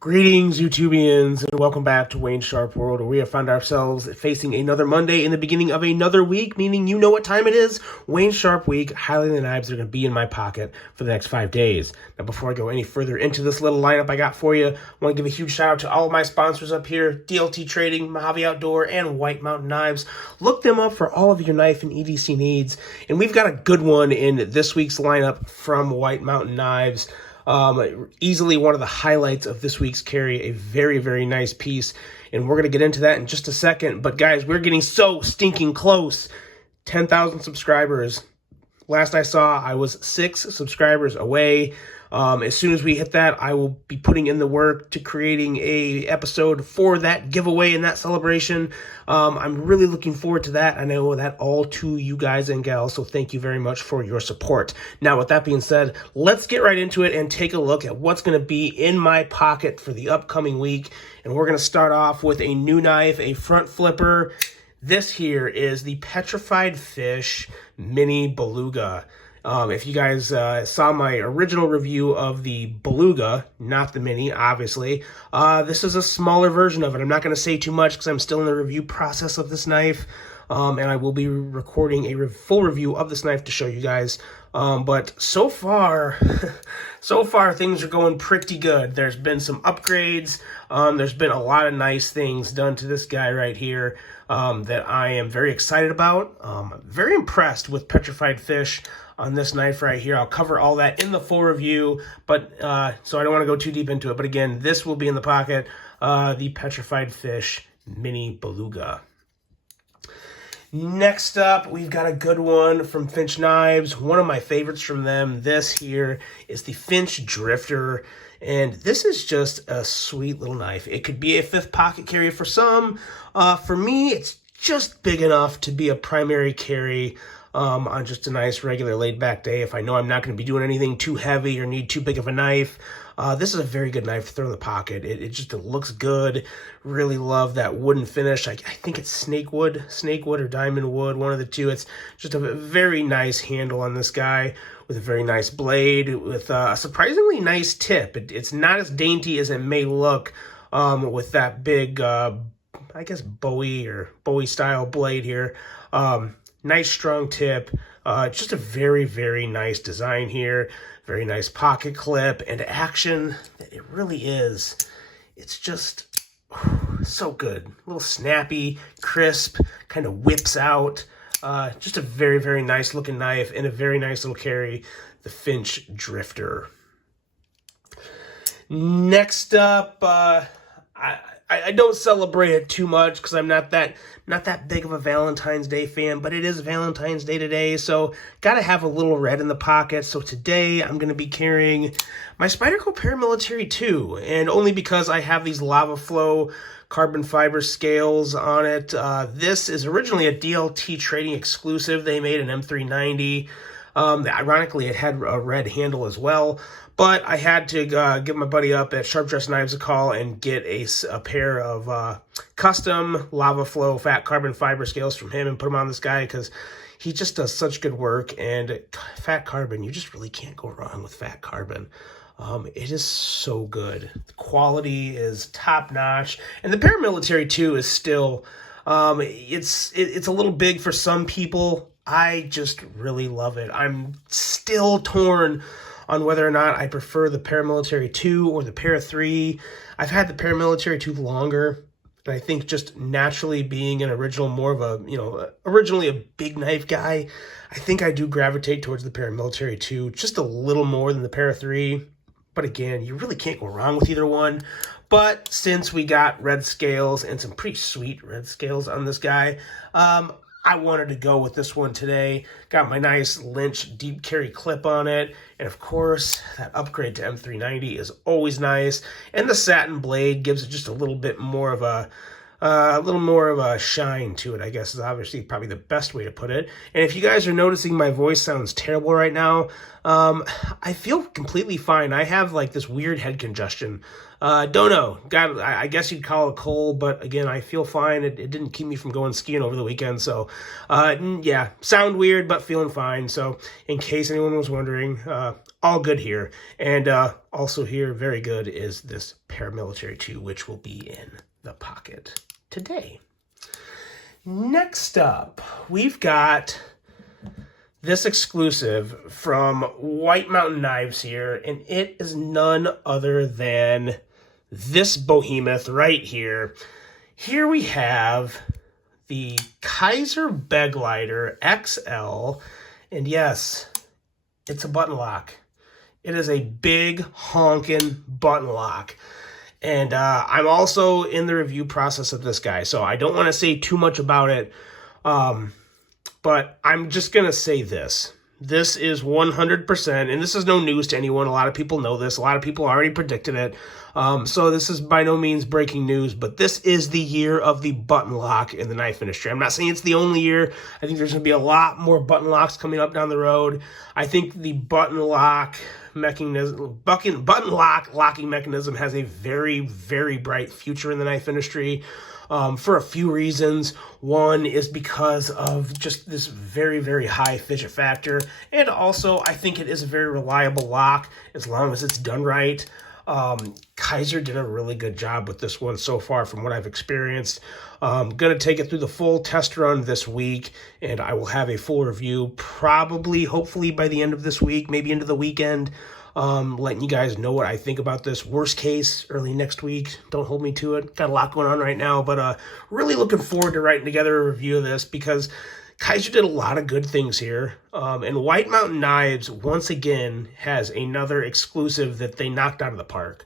Greetings, YouTubians, and welcome back to Wayne Sharp World, where we have found ourselves facing another Monday in the beginning of another week, meaning you know what time it is. Wayne Sharp Week, highlighting the knives that are going to be in my pocket for the next 5 days. Now, before I go any further into this little lineup I got for you, I want to give a huge shout out to all of my sponsors up here, DLT Trading, Mojave Outdoor, and White Mountain Knives. Look them up for all of your knife and EDC needs, and we've got a good one in this week's lineup from White Mountain Knives. Easily one of the highlights of this week's carry, a very, very nice piece, and we're going to get into that in just a second. But guys, we're getting so stinking close. 10,000 subscribers. Last I saw, I was 6 subscribers away. As soon as we hit that, I will be putting in the work to creating a episode for that giveaway and that celebration. I'm really looking forward to that. I know that all to you guys and gals, so thank you very much for your support. Now, with that being said, let's get right into it and take a look at what's going to be in my pocket for the upcoming week. And we're going to start off with a new knife, a front flipper. This here is the Petrified Fish Mini Beluga. If you guys saw my original review of the Beluga, not the Mini, obviously, this is a smaller version of it. I'm not going to say too much because I'm still in the review process of this knife, and I will be recording a full review of this knife to show you guys. But so far, things are going pretty good. There's been some upgrades. There's been a lot of nice things done to this guy right here that I am very excited about. I'm very impressed with Petrified Fish on this knife right here. I'll cover all that in the full review, but so I don't want to go too deep into it. But again, this will be in the pocket, the Petrified Fish Mini Beluga. Next up, we've got a good one from Finch Knives. One of my favorites from them, this here, is the Finch Drifter. And this is just a sweet little knife. It could be a 5th pocket carry for some. For me, it's just big enough to be a primary carry on just a nice regular laid back day. If I know I'm not going to be doing anything too heavy or need too big of a knife, this is a very good knife to throw in the pocket. It looks good. Really love that wooden finish. I think it's snake wood or diamond wood, one of the two. It's just a very nice handle on this guy with a very nice blade with a surprisingly nice tip. It's not as dainty as it may look with that big, I guess, Bowie style blade here. Nice strong tip, just a very, very nice design here. Very nice pocket clip and action that it really is. It's just so good. A little snappy, crisp, kind of whips out. Just a very, very nice looking knife and a very nice little carry, the Finch Drifter. Next up, I don't celebrate it too much because I'm not that big of a Valentine's Day fan, but it is Valentine's Day today, so gotta have a little red in the pocket. So today I'm gonna be carrying my Spyderco Paramilitary 2, and only because I have these lava flow carbon fiber scales on it. This is originally a DLT Trading exclusive. They made an M390. Ironically, it had a red handle as well. But I had to give my buddy up at Sharp Dress Knives a call and get a pair of custom lava flow fat carbon fiber scales from him and put them on this guy because he just does such good work. And fat carbon, you just really can't go wrong with fat carbon. It is so good. The quality is top notch, and the Paramilitary 2 is still it's a little big for some people. I just really love it. I'm still torn on whether or not I prefer the Paramilitary 2 or the Para 3. I've had the Paramilitary 2 longer, and I think just naturally being an original, more of a, originally a big knife guy, I think I do gravitate towards the Paramilitary 2 just a little more than the Para 3. But again, you really can't go wrong with either one. But since we got red scales and some pretty sweet red scales on this guy, I wanted to go with this one today. Got my nice Lynch deep carry clip on it. And of course, that upgrade to M390 is always nice. And the satin blade gives it just a little bit more of a A little more of a shine to it, I guess, is obviously probably the best way to put it. And if you guys are noticing my voice sounds terrible right now, I feel completely fine. I have like this weird head congestion. Don't know. I guess you'd call it cold, but again, I feel fine. It didn't keep me from going skiing over the weekend. So, yeah, sound weird, but feeling fine. So, in case anyone was wondering, all good here. And also here, very good, is this Paramilitary 2, which will be in the pocket today. Next up, we've got this exclusive from White Mountain Knives here, and it is none other than this behemoth right here. Here we have the Kizer Begleiter XL, and yes, it's a button lock. It is a big honking button lock. And I'm also in the review process of this guy, so I don't want to say too much about it. But I'm just going to say this. This is 100%, and this is no news to anyone. A lot of people know this. A lot of people already predicted it. So this is by no means breaking news, but this is the year of the button lock in the knife industry. I'm not saying it's the only year. I think there's going to be a lot more button locks coming up down the road. I think the button lock mechanism, button locking mechanism has a very, very bright future in the knife industry. For a few reasons. One is because of just this very, very high fidget factor. And also, I think it is a very reliable lock as long as it's done right. Kizer did a really good job with this one so far from what I've experienced. I'm going to take it through the full test run this week, and I will have a full review probably, hopefully by the end of this week, maybe into the weekend. Letting you guys know what I think about this. Worst case, early next week. Don't hold me to it. Got a lot going on right now, but really looking forward to writing together a review of this because Kizer did a lot of good things here. And White Mountain Knives, once again, has another exclusive that they knocked out of the park.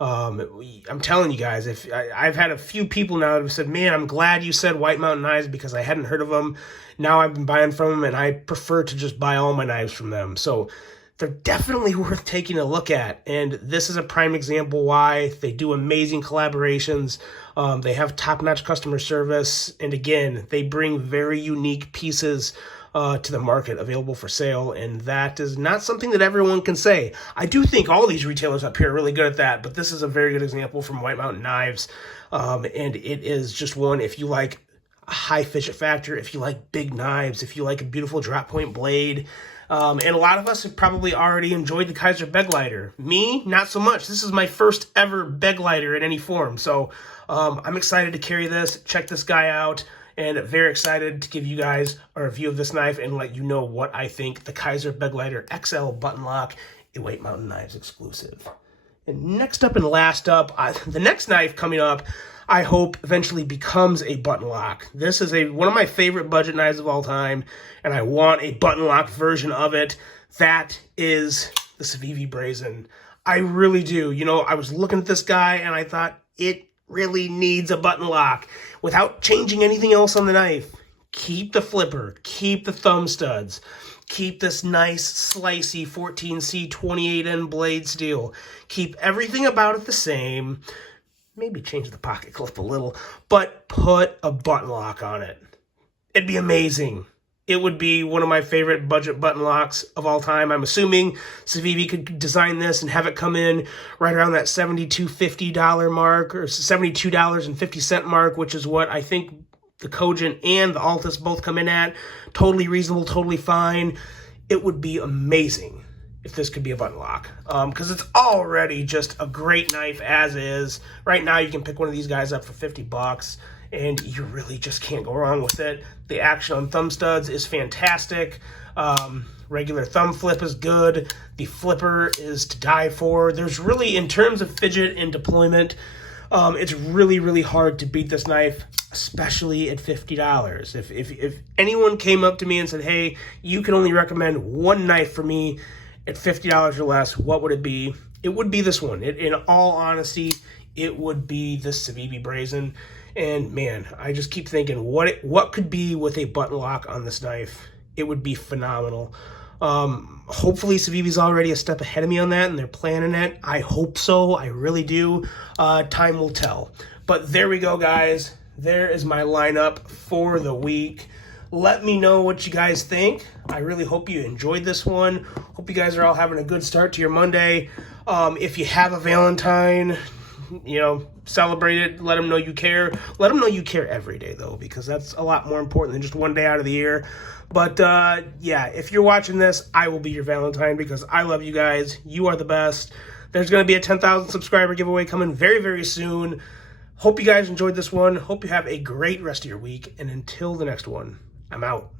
I'm telling you guys, I've had a few people now that have said, man, I'm glad you said White Mountain Knives because I hadn't heard of them. Now I've been buying from them, and I prefer to just buy all my knives from them. So they're definitely worth taking a look at, and this is a prime example why. They do amazing collaborations. They have top-notch customer service, and again, they bring very unique pieces to the market available for sale, and that is not something that everyone can say. I do think all these retailers up here are really good at that, but this is a very good example from White Mountain Knives, and it is just one, if you like a high fidget factor, if you like big knives, if you like a beautiful drop point blade. And a lot of us have probably already enjoyed the Kizer Begleiter. Me, not so much. This is my first ever Begleiter in any form. So I'm excited to carry this, check this guy out, and very excited to give you guys a review of this knife and let you know what I think the Kizer Begleiter XL button lock, a White Mountain Knives exclusive. And next up and last up, the next knife coming up, I hope eventually becomes a button lock. This is one of my favorite budget knives of all time, and I want a button lock version of it. That is the CEVI Brazen. I really do. You know, I was looking at this guy, and I thought it really needs a button lock without changing anything else on the knife. Keep the flipper, keep the thumb studs, keep this nice slicey 14C 28N blade steel. Keep everything about it the same. Maybe change the pocket clip a little, but put a button lock on it. It'd be amazing. It would be one of my favorite budget button locks of all time. I'm assuming CEVI could design this and have it come in right around that $72.50 mark or $72.50 mark, which is what I think the Cogent and the Altus both come in at. Totally reasonable, totally fine. It would be amazing if this could be a button lock, because it's already just a great knife as is. Right now, you can pick one of these guys up for $50, and you really just can't go wrong with it. The action on thumb studs is fantastic. Regular thumb flip is good. The flipper is to die for. There's really, in terms of fidget and deployment, it's really, really hard to beat this knife, especially at $50. If anyone came up to me and said, hey, you can only recommend one knife for me at $50 or less, what would it be? It would be this one. In all honesty, it would be the CEVI Brazen. And man, I just keep thinking what could be with a button lock on this knife. It would be phenomenal. Hopefully CEVI's already a step ahead of me on that and they're planning it. I hope so. I really do. Time will tell. But there we go, guys. there is my lineup for the week. Let me know what you guys think. I really hope you enjoyed this one. Hope you guys are all having a good start to your Monday. If you have a Valentine, celebrate it. Let them know you care. Let them know you care every day, though, because that's a lot more important than just one day out of the year. But, yeah, if you're watching this, I will be your Valentine because I love you guys. You are the best. There's going to be a 10,000 subscriber giveaway coming very, very soon. Hope you guys enjoyed this one. Hope you have a great rest of your week. And until the next one, I'm out.